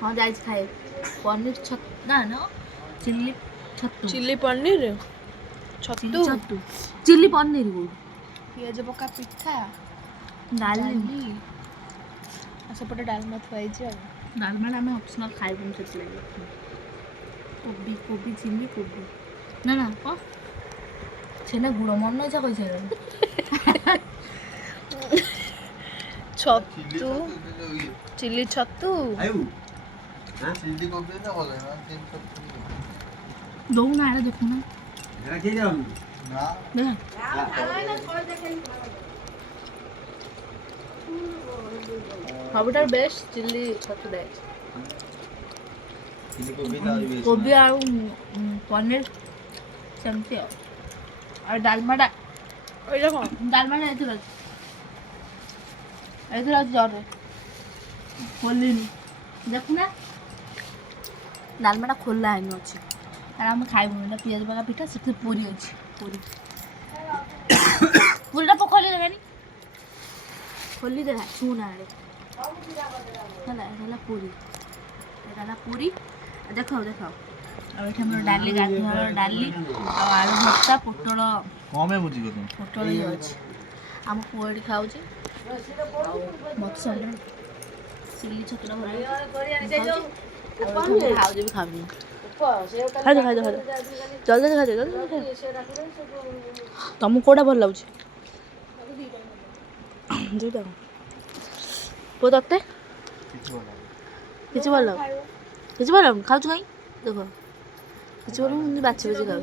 हाँ जाइज खाए पनीर छत ना ना चिल्ली छत्तू चिल्ली पनीर चिल्ली छत्तू चिल्ली पनीर वो पियाज पका पिठा डाली सेपटे डालमा थुआई डालमा आम ऑप्शनल खाइबुन से कोबी कोबी चिल्ली कोबी ना ना कौन छेना गुड़ मन इच्छा कैसे छतु चिल्ली छतु दो ना आड़ा देखो ना सबुठार बेस्ट चिल्ली छतु दे कोबी और पनीर सेमती और डालमाटा डालमाटा ये जर खोलनी देखु ना डालमाटा खोला है अच्छे और आम खाइबू ना पियाज पका पिठा से पूरी अच्छी पूरी पूरीटा खोली देखानी खोली देखा छूना है पूरी पूरी देखाओ देखाओ और ये डाली गाधुआर डाली आलू भर्ता पोटल पोटल ये अच्छे आम पुआ खाऊ मत चिल्ली छतुटा भल भाज भी खावी खाई खाई जल्दी खाई जल्दी तुमको कौटा भल लगे जो पो ते किसी भल किसी भल खाऊ कहीं देख किसी भल बाछी बाछी खाऊ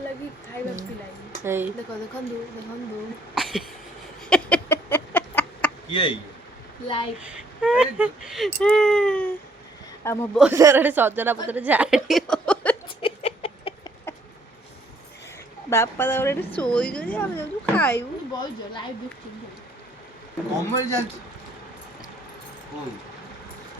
देखो देखो लाइक आम बजार सजना पत्र झाड़ी बापा शोई खाइबू कमल जान